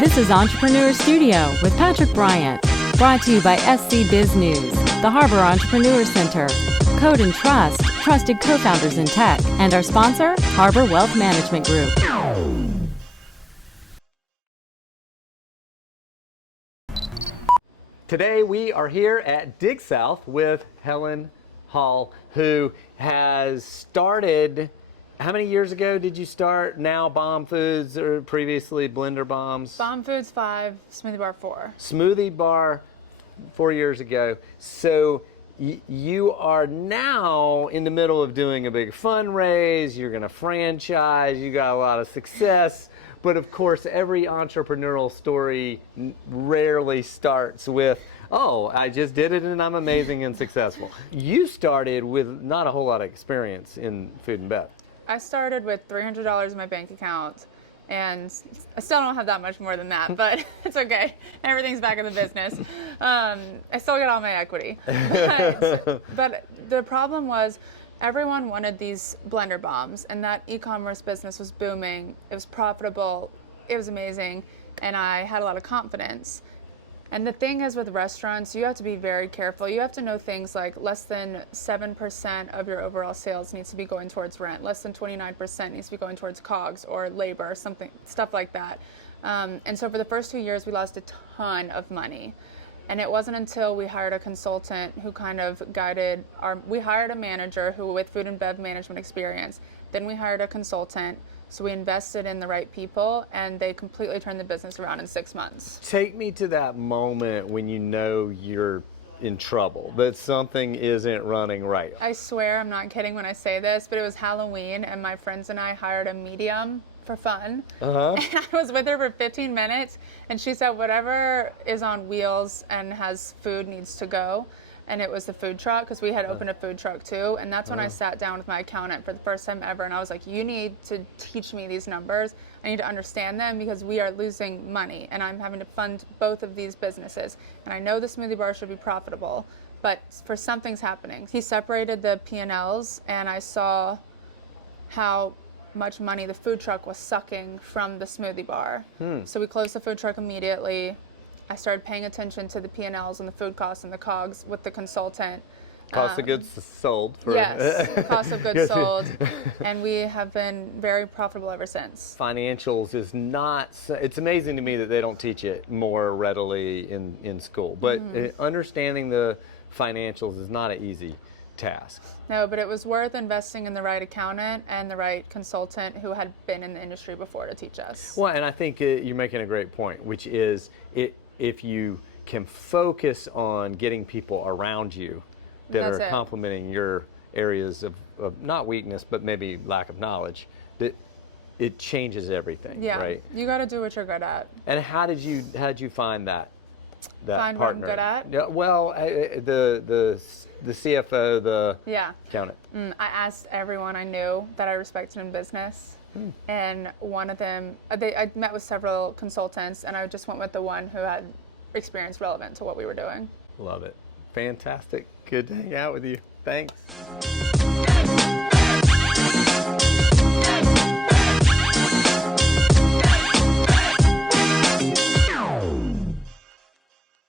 This is Entrepreneur Studio with Patrick Bryant, brought to you by SC Biz News, the Harbor Entrepreneur Center, Code and Trust, trusted co-founders in tech, and our sponsor, Harbor Wealth Management Group. Today we are here at Dig South with Helen Hall, who has started, how many years ago did you start? Now Bomb Foods, or previously Blender Bombs? Bomb Foods 5, Smoothie Bar 4. Smoothie Bar 4 years ago. So you are now in the middle of doing a big fundraise, you're going to franchise, you got a lot of success. But of course, every entrepreneurial story rarely starts with, oh, I just did it and I'm amazing and successful. You started with not a whole lot of experience in food and bev. I started with $300 in my bank account, and I still don't have that much more than that, but it's okay. Everything's back in the business. I still got all my equity. But the problem was, everyone wanted these blender bombs, and that e-commerce business was booming. It was profitable. It was amazing, and I had a lot of confidence. And the thing is, with restaurants, you have to be very careful. You have to know things like less than 7% of your overall sales needs to be going towards rent. Less than 29% needs to be going towards COGS or labor, stuff like that. And so for the first 2 years, we lost a ton of money. And it wasn't until we hired a consultant who kind of guided we hired a manager who with food and bev management experience. Then we hired a consultant. So we invested in the right people, and they completely turned the business around in 6 months. Take me to that moment when you know you're in trouble, that something isn't running right. I swear I'm not kidding when I say this, but it was Halloween, and my friends and I hired a medium for fun. And I was with her for 15 minutes, and she said whatever is on wheels and has food needs to go. And it was the food truck, because we had opened a food truck too. And that's when I sat down with my accountant for the first time ever. And I was like, you need to teach me these numbers. I need to understand them, because we are losing money and I'm having to fund both of these businesses. And I know the smoothie bar should be profitable, but for something's happening. He separated the P&Ls, and I saw how much money the food truck was sucking from the smoothie bar. So we closed the food truck immediately. I started paying attention to the P&Ls and the food costs and the COGS with the consultant. Cost of goods sold. Yes, cost of goods sold. And we have been very profitable ever since. Financials is not, it's amazing to me that they don't teach it more readily in school. But understanding the financials is not an easy task. No, but it was worth investing in the right accountant and the right consultant who had been in the industry before to teach us. Well, and I think you're making a great point, which is if you can focus on getting people around you that are complementing your areas of not weakness, but maybe lack of knowledge, that it changes everything, right? You got to do what you're good at. And how did you find that Find partner? what I'm good at? Yeah, well, the CFO, the accountant. I asked everyone I knew that I respected in business. And one of them, I met with several consultants, and I just went with the one who had experience relevant to what we were doing. Love it. Fantastic. Good to hang out with you. Thanks.